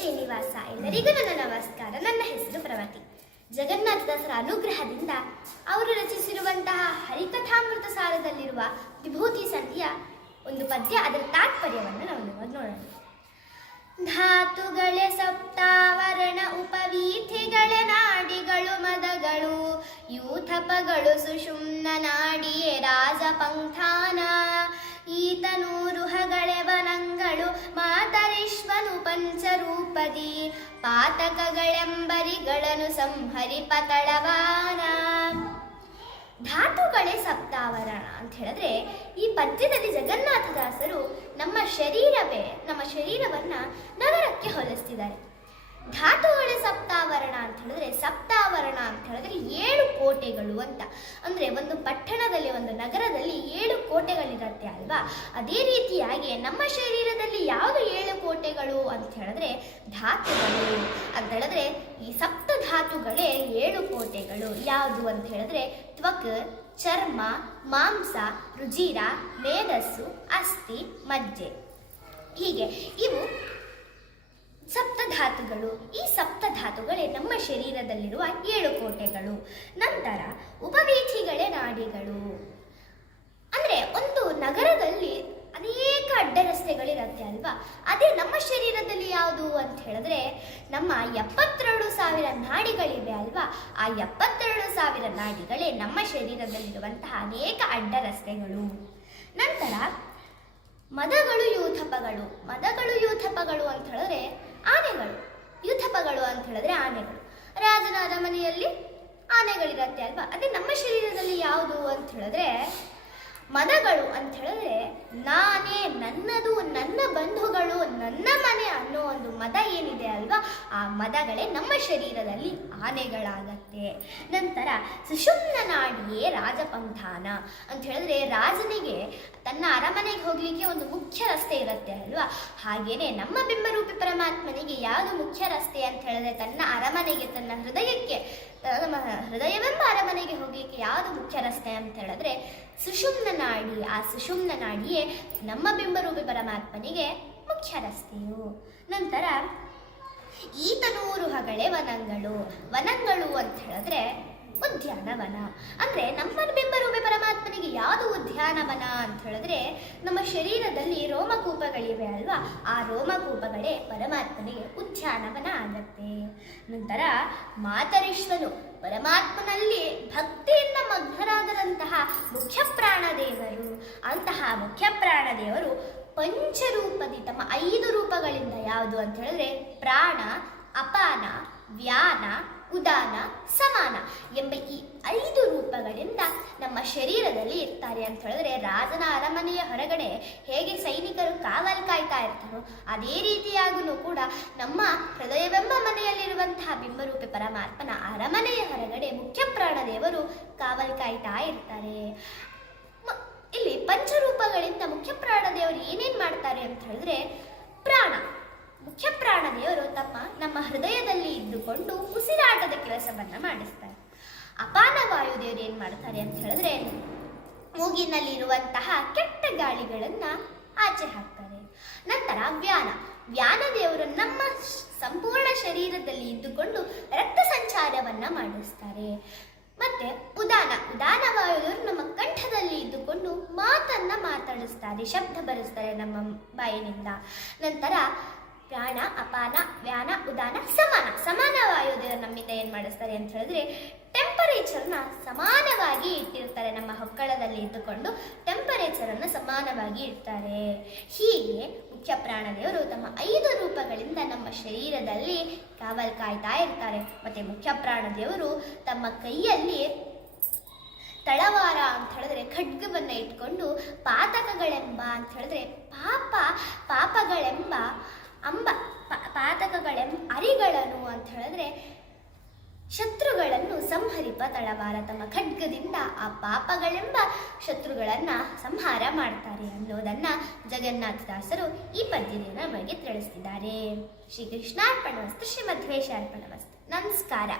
ಶ್ರೀನಿವಾಸ. ಎಲ್ಲರಿಗೂ ನನ್ನ ನಮಸ್ಕಾರ. ನನ್ನ ಹೆಸರು ಪ್ರವತಿ. ಜಗನ್ನಾಥದಾಸರ ಅನುಗ್ರಹದಿಂದ ಅವರು ರಚಿಸಿರುವಂತಹ ಹರಿಕಥಾಮೃತ ಸಾರದಲ್ಲಿರುವ ವಿಭೂತಿ ಸಂಧಿಯ ಒಂದು ಪದ್ಯ, ಅದರ ತಾತ್ಪರ್ಯವನ್ನು ನಾವು ನೋಡೋಣ. ಧಾತುಗಳೇ ಸಪ್ತಾವರಣ, ಉಪವೀಥಿಗಳೇ ನಾಡಿಗಳು, ಮದಗಳು ಯೂಥಪಗಳು, ಸುಷುಮ್ನ ನಾಡಿಯೇ ರಾಜಪಂಥಾನ, ಈತನೂರುಹಗಳೇ ವನಂಗಳು, ಮಾತರಿಶ್ವನು ಪಂಚರೂಪದಿ, ಪಾತಕಗಳೆಂಬರಿಗಳನ್ನು ಸಂಹರಿಪ ತಳವಾನ. ಧಾತುಗಳೇ ಸಪ್ತಾವರಣ ಅಂತ ಹೇಳಿದ್ರೆ, ಈ ಪದ್ಯದಲ್ಲಿ ಜಗನ್ನಾಥದಾಸರು ನಮ್ಮ ಶರೀರವನ್ನ ನಗರಕ್ಕೆ ಹೋಲಿಸ್ತಿದ್ದಾರೆ. ಧಾತುಗಳೇ ಸಪ್ತಾವರಣ ಅಂತ ಹೇಳಿದ್ರೆ, ಸಪ್ತಾವರಣ ಅಂತ ಹೇಳಿದ್ರೆ 7 ಕೋಟೆಗಳು ಅಂತ. ಅಂದ್ರೆ ಒಂದು ಪಟ್ಟಣದಲ್ಲಿ, ಒಂದು ನಗರದಲ್ಲಿ 7 ಕೋಟೆಗಳಿರತ್ತೆ ಅಲ್ವಾ? ಅದೇ ರೀತಿಯಾಗಿ ನಮ್ಮ ಶರೀರದಲ್ಲಿ ಯಾವುದು 7 ಕೋಟೆಗಳು ಅಂತ ಹೇಳಿದ್ರೆ ಧಾತುಗಳು ಅಂತ ಹೇಳಿದ್ರೆ, ಈ ಸಪ್ತ ಧಾತುಗಳೇ 7 ಕೋಟೆಗಳು. ಯಾವುದು ಅಂತ ಹೇಳಿದ್ರೆ ತ್ವಕ್, ಚರ್ಮ, ಮಾಂಸ, ರುಜಿರ, ಮೇಧಸ್ಸು, ಅಸ್ಥಿ, ಮಜ್ಜೆ. ಹೀಗೆ ಇವು ಸಪ್ತಧಾತುಗಳು. ಈ ಸಪ್ತಧಾತುಗಳೇ ನಮ್ಮ ಶರೀರದಲ್ಲಿರುವ 7 ಕೋಟೆಗಳು. ನಂತರ ಉಪವೀಥಿಗಳೇ ನಾಡಿಗಳು. ಅಂದ್ರೆ ಒಂದು ನಗರದಲ್ಲಿ ಅನೇಕ ಅಡ್ಡ ರಸ್ತೆಗಳಿರತ್ತೆ ಅಲ್ವಾ? ಅದೇ ನಮ್ಮ ಶರೀರದಲ್ಲಿ ಯಾವುದು ಅಂತ ಹೇಳಿದ್ರೆ ನಮ್ಮ 72,000 ನಾಡಿಗಳಿವೆ ಅಲ್ವಾ? ಆ 72,000 ನಾಡಿಗಳೇ ನಮ್ಮ ಶರೀರದಲ್ಲಿರುವಂತಹ ಅನೇಕ ಅಡ್ಡ ರಸ್ತೆಗಳು. ನಂತರ ಮದಗಳು, ಯೂಥಪಗಳು. ಮದಗಳು, ಯೂಥಪಗಳು ಅಂತ ಹೇಳಿದ್ರೆ ಆನೆಗಳು. ಯೂಥಪಗಳು ಅಂತ ಹೇಳಿದ್ರೆ ಆನೆಗಳು. ರಾಜನ ಅರಮನೆಯಲ್ಲಿ ಆನೆಗಳಿರತ್ತೆ ಅಲ್ವಾ? ಅದೇ ನಮ್ಮ ಶರೀರದಲ್ಲಿ ಯಾವುದು ಅಂತ ಹೇಳಿದ್ರೆ ಮದಗಳು ಅಂತ ಹೇಳಿದ್ರೆ ನಾನೇ, ನನ್ನದು, ನನ್ನ ಬಂಧುಗಳು, ನನ್ನ ಮನೆ ಅನ್ನೋ ಒಂದು ಮದ ಏನಿದೆ ಅಲ್ವಾ? ಆ ಮದಗಳೇ ನಮ್ಮ ಶರೀರದಲ್ಲಿ ಆನೆಗಳಾಗತ್ತೆ. ನಂತರ ಸುಷುಮ್ನ ನಾಡಿಯೇ ರಾಜಪಂಥಾನ ಅಂತ ಹೇಳಿದ್ರೆ, ರಾಜನಿಗೆ ತನ್ನ ಅರಮನೆಗೆ ಹೋಗ್ಲಿಕ್ಕೆ ಒಂದು ಮುಖ್ಯ ರಸ್ತೆ ಇರುತ್ತೆ ಅಲ್ವಾ? ಹಾಗೇನೆ ನಮ್ಮ ಬಿಂಬರೂಪಿ ಪರಮಾತ್ಮನಿಗೆ ಯಾವುದು ಮುಖ್ಯ ರಸ್ತೆ ಅಂತ ಹೇಳಿದ್ರೆ ತನ್ನ ಅರಮನೆಗೆ, ತನ್ನ ಹೃದಯವೆಂಬ ಅರಮನೆಗೆ ಹೋಗ್ಲಿಕ್ಕೆ ಯಾವುದು ಮುಖ್ಯ ರಸ್ತೆ ಅಂತ ಹೇಳಿದ್ರೆ ಸುಷುಮ್ನ ನಾಡಿ. ಆ ಸುಷುಮ್ನ ನಾಡಿಯೇ ನಮ್ಮ ಬಿಂಬರೂಪಿ ಪರಮಾತ್ಮನಿಗೆ ಮುಖ್ಯ ರಸ್ತೆಯು. ನಂತರ ಈತನೂರುಹಗಳೇ ವನಂಗಳು. ವನಂಗಳು ಅಂತ ಹೇಳಿದ್ರೆ ಉದ್ಯಾನವನ. ಅಂದ್ರೆ ನಮ್ಮ ಬಿಂಬರೂಪಿ ಪರಮಾತ್ಮನಿಗೆ ಯಾವುದು ಉದ್ಯಾನವನ ಅಂತ ಹೇಳಿದ್ರೆ ನಮ್ಮ ಶರೀರದಲ್ಲಿ ರೋಮಕೂಪಗಳಿವೆ ಅಲ್ವಾ? ಆ ರೋಮಕೂಪಗಳೇ ಪರಮಾತ್ಮನಿಗೆ ಉದ್ಯಾನವನ ಆಗತ್ತೆ. ನಂತರ ಮಾತರಿಶ್ವನು, ಪರಮಾತ್ಮನಲ್ಲಿ ಭಕ್ತಿಯಿಂದ ಮಗ್ನರಾದರಂತಹ ಮುಖ್ಯ ಪ್ರಾಣದೇವರು. ಅಂತಹ ಮುಖ್ಯ ಪ್ರಾಣದೇವರು ಪಂಚರೂಪದಿ, ತಮ್ಮ 5 ರೂಪಗಳಿಂದ ಯಾವುದು ಅಂತ ಹೇಳಿದ್ರೆ ಪ್ರಾಣ, ಅಪಾನ, ವ್ಯಾನ, ಉದಾನ, ಸಮಾನ ಎಂಬ ಈ 5 ರೂಪಗಳಿಂದ ನಮ್ಮ ಶರೀರದಲ್ಲಿ ಇರ್ತಾರೆ ಅಂತ ಹೇಳಿದ್ರೆ, ರಾಜನ ಅರಮನೆಯ ಹೊರಗಡೆ ಹೇಗೆ ಸೈನಿಕರು ಕಾವಲು ಕಾಯ್ತಾ ಇರ್ತಾರೋ ಅದೇ ರೀತಿಯಾಗೂ ಕೂಡ ನಮ್ಮ ಹೃದಯವೆಂಬ ಮನೆಯಲ್ಲಿರುವಂತಹ ಬಿಂಬರೂಪಿ ಪರಮಾತ್ಮನ ಅರಮನೆಯ ಹೊರಗಡೆ ಮುಖ್ಯ ಪ್ರಾಣದೇವರು ಕಾವಲು ಕಾಯ್ತಾ ಇರ್ತಾರೆ. ಇಲ್ಲಿ ಪಂಚರೂಪಗಳಿಂದ ಮುಖ್ಯ ಪ್ರಾಣದೇವರು ಏನೇನ್ ಮಾಡ್ತಾರೆ ಅಂತ ಹೇಳಿದ್ರೆ, ಪ್ರಾಣ, ಮುಖ್ಯ ಪ್ರಾಣದೇವರು ನಮ್ಮ ಹೃದಯದಲ್ಲಿ ಇದ್ದುಕೊಂಡು ಉಸಿರಾಟದ ಕೆಲಸವನ್ನ ಮಾಡಿಸ್ತಾರೆ. ಅಪಾನ ವಾಯುದೇವರು ಏನ್ ಮಾಡ್ತಾರೆ ಅಂತ ಹೇಳಿದ್ರೆ ಮೂಗಿನಲ್ಲಿ ಇರುವಂತಹ ಕೆಟ್ಟ ಗಾಳಿಗಳನ್ನ ಆಚೆ ಹಾಕ್ತಾರೆ. ನಂತರ ವ್ಯಾನ ದೇವರು ನಮ್ಮ ಸಂಪೂರ್ಣ ಶರೀರದಲ್ಲಿ ಇದ್ದುಕೊಂಡು ರಕ್ತ ಸಂಚಾರವನ್ನ ಮಾಡಿಸ್ತಾರೆ. ಮತ್ತೆ ಉದಾನ ವಾಯುದೇವರು ನಮ್ಮ ಕಂಠದಲ್ಲಿ ಇದ್ದುಕೊಂಡು ಮಾತನ್ನ ಮಾತಾಡಿಸ್ತಾರೆ, ಶಬ್ದ ಬರೆಸ್ತಾರೆ ನಮ್ಮ ಬಾಯಿನಿಂದ. ನಂತರ ಪ್ರಾಣ, ಅಪಾನ, ವ್ಯಾನ, ಉದಾನ, ಸಮಾನ ವಾಯುದೇವರು ನಮ್ಮಿಂದ ಏನ್ ಮಾಡಿಸ್ತಾರೆ ಅಂತ ಹೇಳಿದ್ರೆ ಟೆಂಪರೇಚರ್ನ ಸಮಾನವಾಗಿ ಇಟ್ಟಿರ್ತಾರೆ. ನಮ್ಮ ಹೊಕ್ಕಳದಲ್ಲಿ ಇದ್ದುಕೊಂಡು ಟೆಂಪರೇಚರನ್ನು ಸಮಾನವಾಗಿ ಇಡ್ತಾರೆ. ಹೀಗೆ ಮುಖ್ಯ ಪ್ರಾಣದೇವರು ತಮ್ಮ 5 ರೂಪಗಳಿಂದ ನಮ್ಮ ಶರೀರದಲ್ಲಿ ಕಾವಲು ಕಾಯ್ತಾ ಇರ್ತಾರೆ. ಮತ್ತೆ ಮುಖ್ಯ ಪ್ರಾಣದೇವರು ತಮ್ಮ ಕೈಯಲ್ಲಿ ತಳವಾರ ಅಂತ ಹೇಳಿದ್ರೆ ಖಡ್ಗವನ್ನ ಇಟ್ಕೊಂಡು ಪಾತಕಗಳೆಂಬ ಅಂತ ಹೇಳಿದ್ರೆ ಪಾಪಗಳೆಂಬ ಪಾತಕಗಳೆಂಬ ಅರಿಗಳನ್ನು ಅಂತ ಹೇಳಿದ್ರೆ ಶತ್ರುಗಳನ್ನು ಸಂಹರಿಪ ತಳವಾರ. ತಮ್ಮ ಖಡ್ಗದಿಂದ ಆ ಪಾಪಗಳೆಂಬ ಶತ್ರುಗಳನ್ನ ಸಂಹಾರ ಮಾಡ್ತಾರೆ ಅನ್ನೋದನ್ನ ಜಗನ್ನಾಥದಾಸರು ಈ ಪದ್ಯದಿಂದ ನಮಗೆ ತಿಳಿಸಿದ್ದಾರೆ. ಶ್ರೀಕೃಷ್ಣಾರ್ಪಣಮಸ್ತು, ಶ್ರೀಮಧ್ವೇಶಾರ್ಪಣಮಸ್ತು. ನಮಸ್ಕಾರ.